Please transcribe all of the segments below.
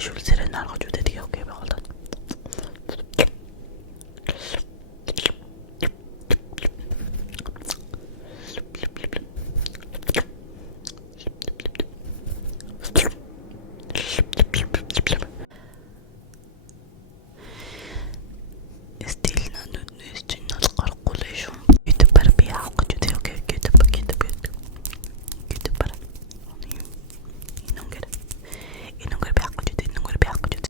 шүлсээрээ наргаж үдээд окей болоод. Стил надад нэс чинь гарахгүй л шүү. YouTube-аар би авах гэж үдээ окей. YouTube-аар. Инонгээр би авах гэж үдээ.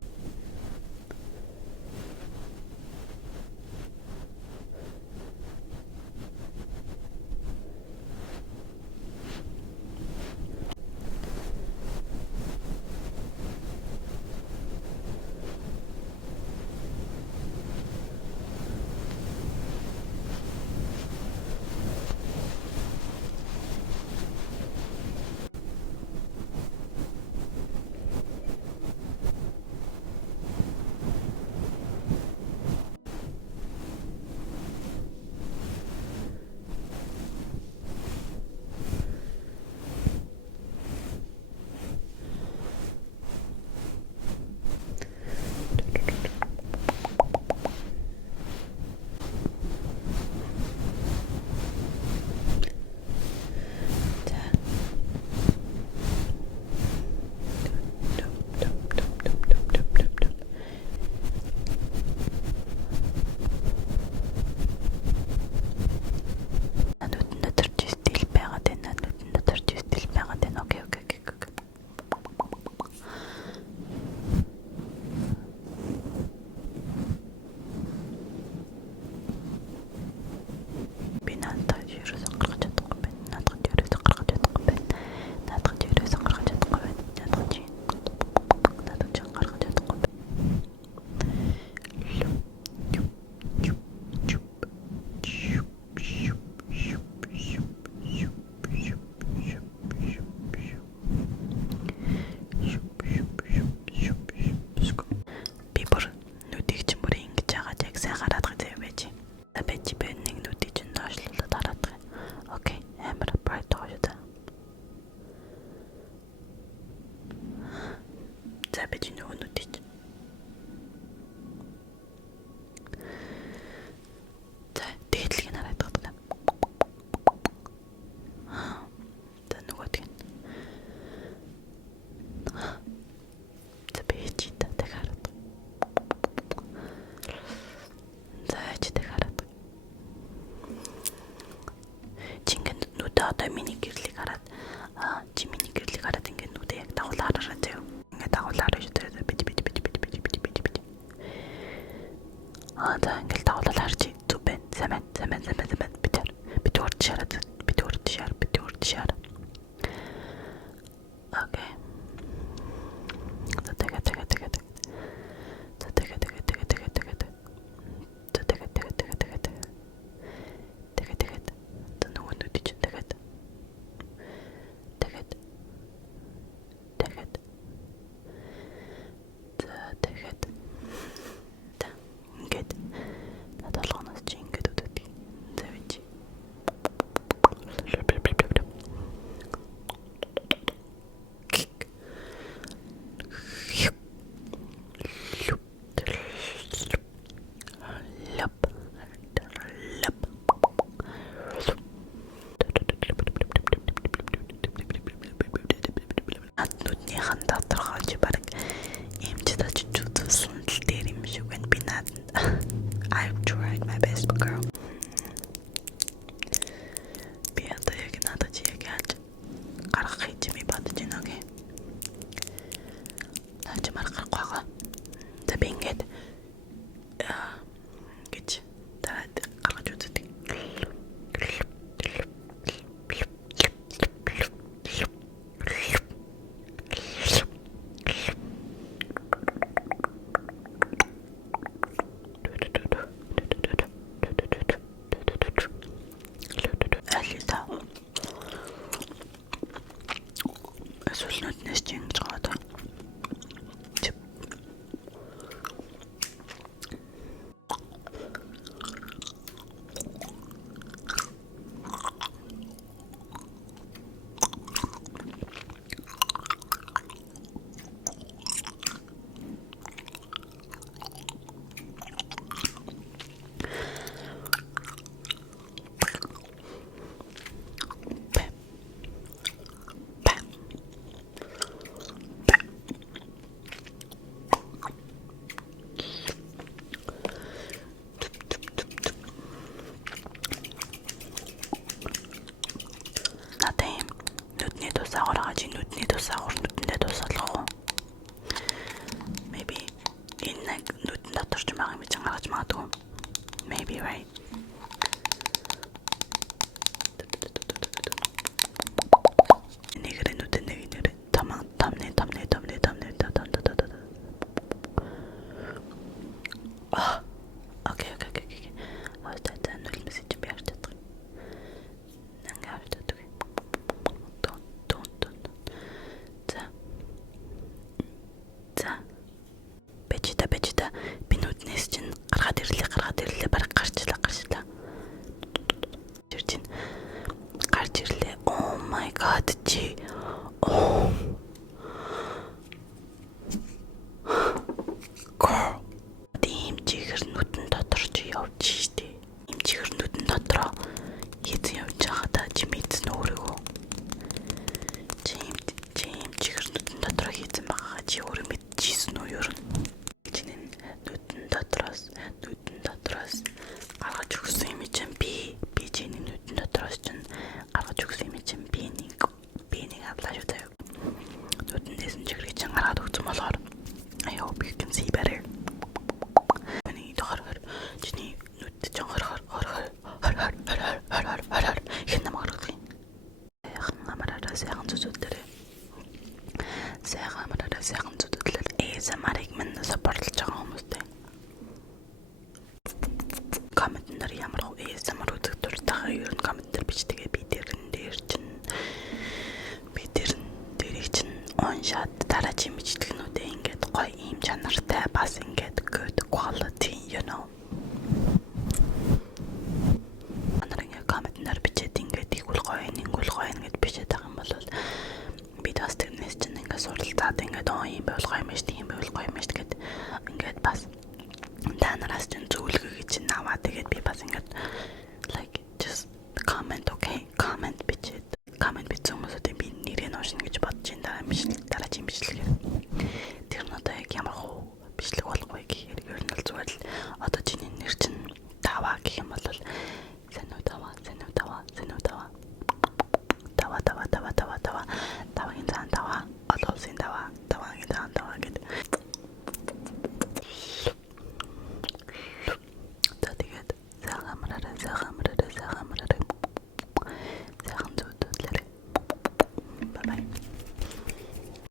Одоо миний гэрлийг хараад чи миний гэрлийг хараад ингээд нүдээ яг дагуулаар хараад заяа. Ингээд дагуулаар шүү дээ. Бич. За ингээд дагуулаар харж зүг байна. Сайн. Бид урд шараад. Окей. магадгүй. Maybe right. Нэгэр нүдэн нэгэр таман тамны. Окей. Та нүл мессеж бияр татах. Нангаар татах. Тон. За. Бэжита. Би нүднээс чинь гаргаад ирлээ. Бараг гарчлаа. Тэр чинь гарч ирлээ. Oh my god чи. Oh. Girl. Тийм чихэр нүдэн дотор чи явж штэ. Им чихэр нүдэн дотроо хийц явж байгаа та чи мэдсэн өөрийгөө. Чим чихэр нүдэн дотроо хийцэн байгаа чи өөрөө мэдчихсэн үү ер нь? Чиний нүдэн дотроос гаргаж өгсөн юм чинь би чиний нүдэн дотроос чинь гаргаж өгсөн юм чинь би нэг авлаа шүү дээ. Нүдэндээс нь чихрийг чинь гаргаад өгсөн болохоор I hope you can see better. Миний дохор чиний нүд чинь хор хэн намайг гаргах юм. Сайхан зүзүүдээр ASMR-ыг минь саппортлж байгаа хүмүүстэй. Комментээр ямар ASMR үзэх дуртай ер нь комментээр бичтэйгээ би дэрийг чинь уншаад дараа чи мэдлэгнүүдээ ингээд гоё ийм чанартай бас ингээд good quality you know. Анарынхаа комментээр бичээд ингээд игүүл гоё гэд бичээд байгаа юм бол би бас тэрнээс чинь ингээд суралцаад ингээд ийм байвал гоё юм шүү гэд ингээд бас та нараас чинь зөвлөгөө чинь аваад тэгээд би бас ингээд like just comment бичсэн хүмүүстэй би нэрээ уушна гэж бодож байна дараагийн бичлэгээр тэр нь одоо яг ямар бичлэг болох вэ гэхээр ер нь л зүгээр л одоо чиний нэр чинь Тава гэх юм бол